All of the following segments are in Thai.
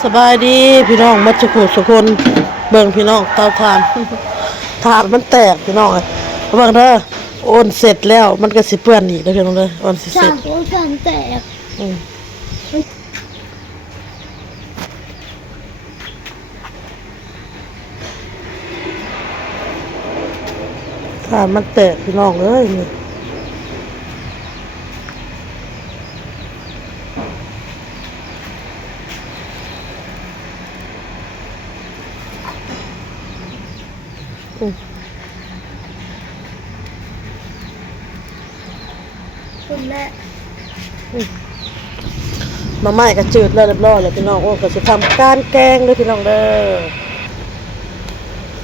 สบายดีพี่น้องมัจจุกุสุคนเบิ่งพี่น้องเตาถ่านถ่านมันแตกพี่น้องเอ้ยเบิ่งเด้อโอนเสร็จแล้วมันก็สิเปื้อนอีกเด้อพี่น้องเด้อโอนสิเสสาร็จมองศาแตกอืมถ่านมันแตกพี่น้องเอ้ยนี่ คุณแม่มาม่าก็จืดแล้วเรียบร้อยแล้วพี่น้องโอ้ก็จะทำการแกงเลยพี่น้องเด้อ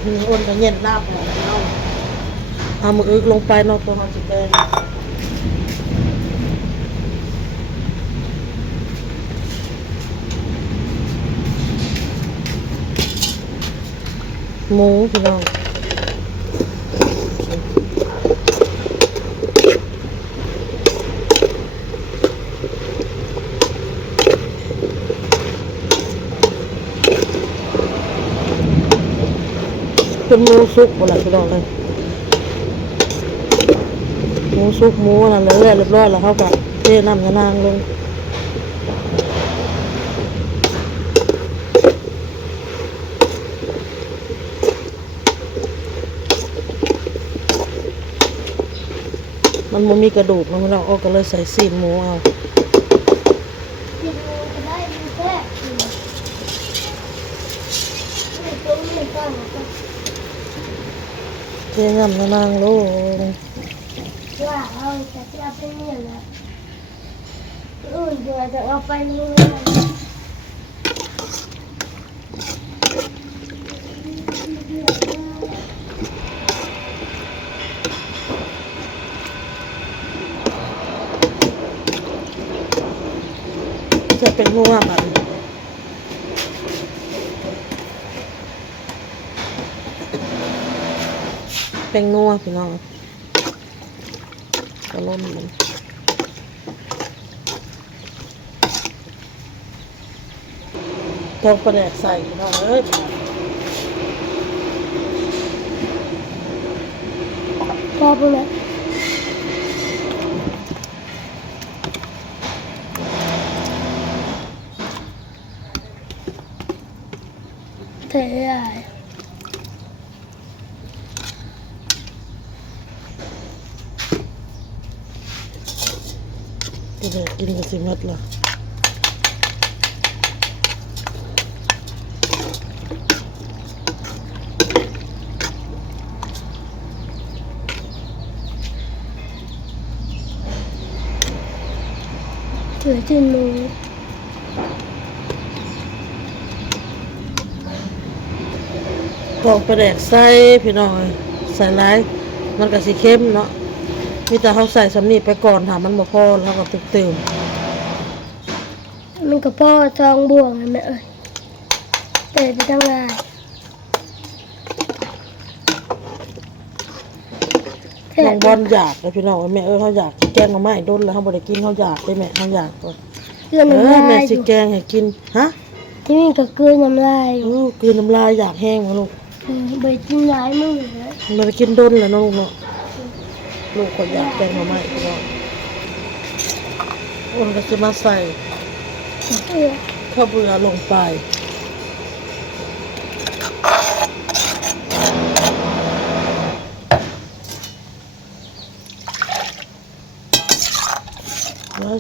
มีอ้นก็เย็นน้ำของพี่น้องเอามืออึกลงไปเนาะตัวมันจะแกงหมูพี่น้อง เป็นหมูสุกหมดละพี่น้องเลยหมูสุกหมูนั่นเลยเรียบร้อยแล้วเขาก็เทน้ำยานางลงมันมันมีกระดูกมันเราเอาก็เลยใส่ซีนหมูเอา เทน้ำยานางลูกว่าเอาจะเอาไปเนี่ยนะลูกเดี๋ยวจะเอาไปนู่น จะเป็นหัวมัน เป็นนัวพี่น้องกระล่มมันต้องประแดกใส่พี่น้องเอ้ยพอปุ๊บเลยเท่ใหญ่ กินเลยกินกับสิมัดละถือจิ้นมือต้องประแดกใส่พี่น้องเอ้ยใส่หลายมันก็สิเข้มเนาะ มีแต่เขาใส่สำนีไปก่อนถามมันบ่พอแล้วก็ตึกตื่มมันกับพ่อทองบ่วงนะแม่เอ้ยแต่ไปทำงานน้องบอลอยากเลยพี่น้องเอ้ยแม่เอ้ยเขาอยากแกงมาไม่ด้นแล้วเขาบ่ได้กินเขาอยากเลยแม่เขาอยากตัวเกลือเอน้ำอลาแม่ยอสิยู่แกงให้กินฮะที่นี่ก็เกลือน้ำลายอยู่โอ้กลืนน้ำลายอยากแห้งวะลูกอืมไปกินหลายมื้อเลยมันไปกินด้นแล้วเนาะลูกเนาะ ลูกก็อยากแกงมาไม่พี่น้องอ้นก็จะมาใส่ข้าวเบื่อลงไปแล้ว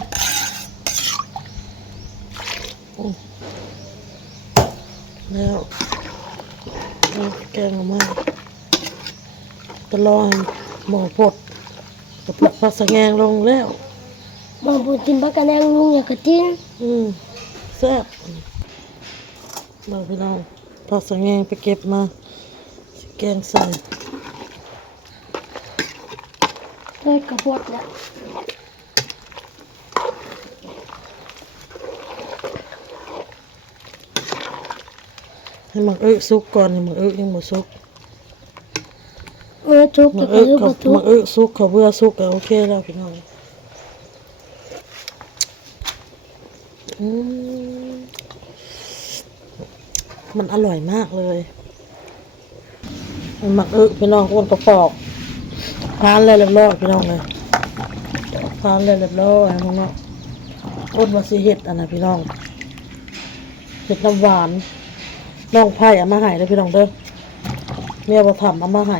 อืมแล้วแกงออกมาจะรอให้หมอพด กับผักผักสะแงงลงแล้วหมอบุญกินบักกะแนงลุงอยากกระทิ้นอืมแซ่บเราพี่น้องผักสะแงงไปเก็บมาสิแกงใส่เลยกระบดละให้มันเอ้ยสุกก่อนให้มันเอ้ยยังบ่สุกเอ อทุกมัก็นเอือกับมักนเอ้ยสุกเขาเบื่อสุกก็โอเคแล้วพี่น้องมันอร่อยมากเลยมันหมักอึพี่น้องคนกระปอกพานเลยเรียบร้อยพี่น้องเลยพานเลยเรียบร้อยน้องเนาะอ้นว่าสิเห็ดอันนะพี่น้องเห็ดน้ำหวานน้องไผ่เอามาให้เลยพี่น้องเด้อเมียบ่ทำเอามาให้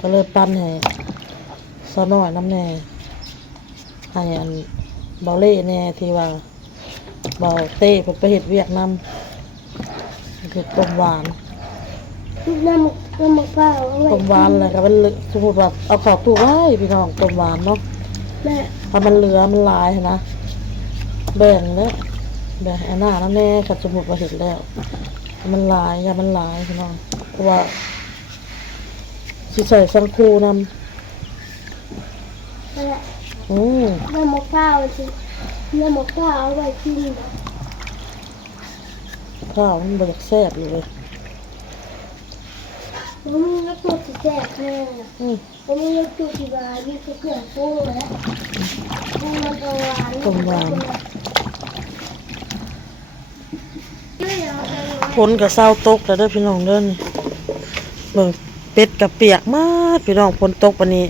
ก็เลยปั้นให้ซะหน่อยน้ำแน่ให้อันเบาเล่แน่ที่ว่าเบาเต้เพิ่นไปเห็ดเวียดนามเห็ดต้มหวานน้ำน้ำมะพร้าวเอาไว้ต้มหวานอะไรก็มันเหลือสมมติว่าเอาเขอตู้ไว้พี่น้องต้มหวานเนาะแม่ถ้ามันเหลือมันหลายนะแบ่งแล้วแบ่งอันหน้านั่นแน่ค่ะสมมติว่าเห็นแล้วถ้ามันหลายอย่ามันหลายพี่น้องเพราะว่า สิใส่สังคูนนั่นแหละำอืมน้ำมะพร้าวสิน้ำมะพร้าวเอาไว้กินนะข้าวมันบริแซ่บอยู่เลยผมมีรถตู้ที่แจกแม่นะอืมผมมีรถตู้ที่ว่ามีเครื่องปรุงแล้วปรุงมันก็หวานต้มหวานไม่เอาไปไว้ฝนกับเศร้าตกแล้วเด้อพี่น้องเด้อนี่เบิ่ง เป็ดกับเปียกมากพี่น้องฝนตกวันนี้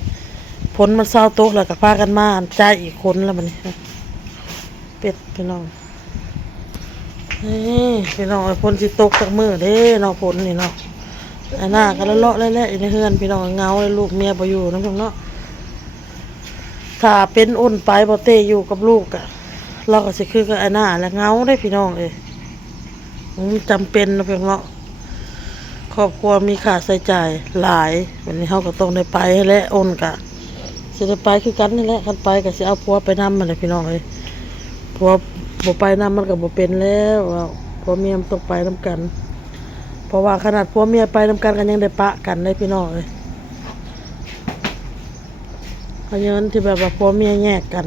ฝนมันเศร้าตกแล้วก็พากันมานใจอีกคนแล้วมันนี้เป็ดพี่น้องนี่พี่น้องไอ้ฝนสิตกจากมือเด้เนาะฝนนี่เนาะไอ้หน้าก็ละเลาะแล้วๆอยู่ในเฮือนพี่น้องเงาเลยลูกเมียบ่อยู่นะพี่น้องเนาะถ้าเป็นอ้นไปบ่เตอยู่กับลูกอะเราก็สิคือกับไอ้หน้าแล้วเงาได้พี่น้องเอ้ยจำเป็นนะเพียงเนาะ ครอบครัวมีค่าใช้จ่ายหลาย วันนี้เขาก็ต้องได้ไปและโอนกะสิได้ไปคือกันนี่แหละคันไปก็สิเอาผัวไปนำมาเลยพี่น้องเลยผัวบ่ไปนำมันก็บ่เป็นแล้วเอาผัวเมียมต้องไปนํกัน เพราะว่าขนาดผัวเมียไปนํกันกันยังได้ปะกันเลยพี่น้องเลยเพราะฉะนั้นที่แบบว่าผัวเมียแยกกัน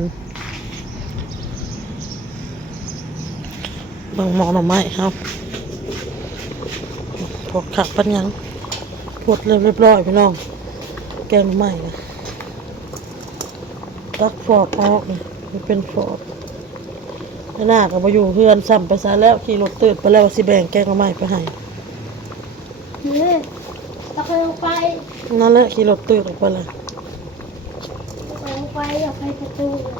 บางมองหน่อไม้ครับ พวกขักปัญญังพดเรียบร้อยพี่น้อง แกงใหม่นะตักฟอบออกนี่มันเป็นฟอบหน้าก็มาอยู่เพื่อนซ้ำไปซะแล้วขี่รถตื่นไปแล้วว่าสิแบ่งแกงใหม่ไปให้เนี่ยตะเคยไปนั่นแหละขี่รถตื่นออกไปเลยตะเคยไปอยากไปประตูเลย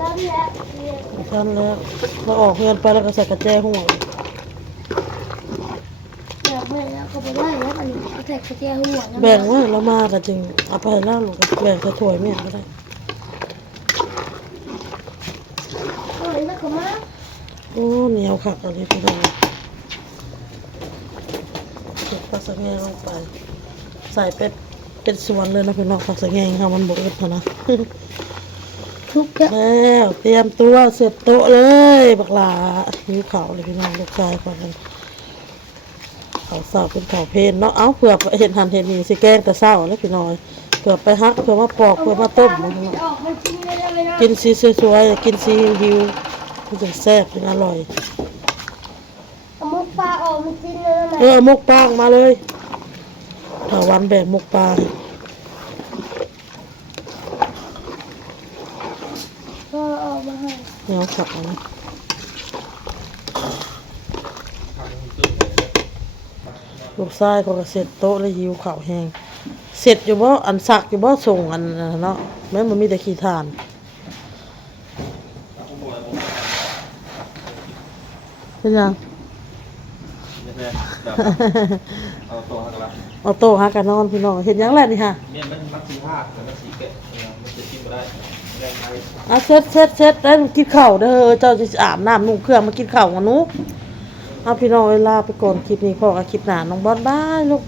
ตอนนี้เนี่ยท่านแล้วมาออกเพื่อนไปแล้วก็ใส่กระแจหัว อยากไปแล้วก็ไปไล่แล้วอันนี้เอาใส่กระเทียมหัวนะแบ่งไว่าเรามาก็จริงเอาไปให้เล่าลูกแบ่งใส่ถ้วยเมี่ยงก็ได้เอ้ยนักมาโอ้เหนียวขักอะไรพี่น้องเก็บปลาสะแงลงไป ใส่เป็ดเป็นส่วนเลยนะพี่น้องปลาสะแงค่ะมันบกอึดนะ ทุกแกแล้วเตรียมตัวเสร็จโต๊ะเลยบักหลามีเขาเลยพี่น้องลูกชายคนนั้น เขาสาวเป็นเขาเพนเนาะเอ้าเผื่อเห็นหันเห็นนี่สิแกล้งแต่เศร้าแล้วพี่น้อยเผื่อไปฮักเผื่อมาปอกเผื่อมาต้มมันะนพี่น้องออกมันกินไม่ได้เลยนะกินซีสวยๆกินซีหิวๆมันจะแซ่บเป็นอร่อยเอามุกปลาออกมันกินเลยนะเออเอามกปางมาเลยถาวันแบบมกปลาก็ออกมาให้เหนียวขับเอานะ ลูกชายเขาก็เสร็จโต๊ะแล้วหิวข้าวแห้งเสร็จอยู่บ่อันสักอยู่บ่ส่งอันนั้นเนาะแม่นมันมีแต่ขี้ทานเป็นยังเอาตัวหักละเอาโต๊ะหากันนอนพี่น้องเห็นยังแหละนี่ฮะเมียนมันมันสีผ้าแต่มันสีเกะเนี่ยมันจะกินไม่ได้แรงไงอะเซ็ตเซ็ตเซ็ตได้กินข้าวเด้อเจ้าจะอาบน้ำนุ่งเครื่องมากินข้าวกันหนู เอาพี่น้องเวลาไปก่อนคลิปนี้พอกับคลิปหนาน้องบอสบ้ายลูก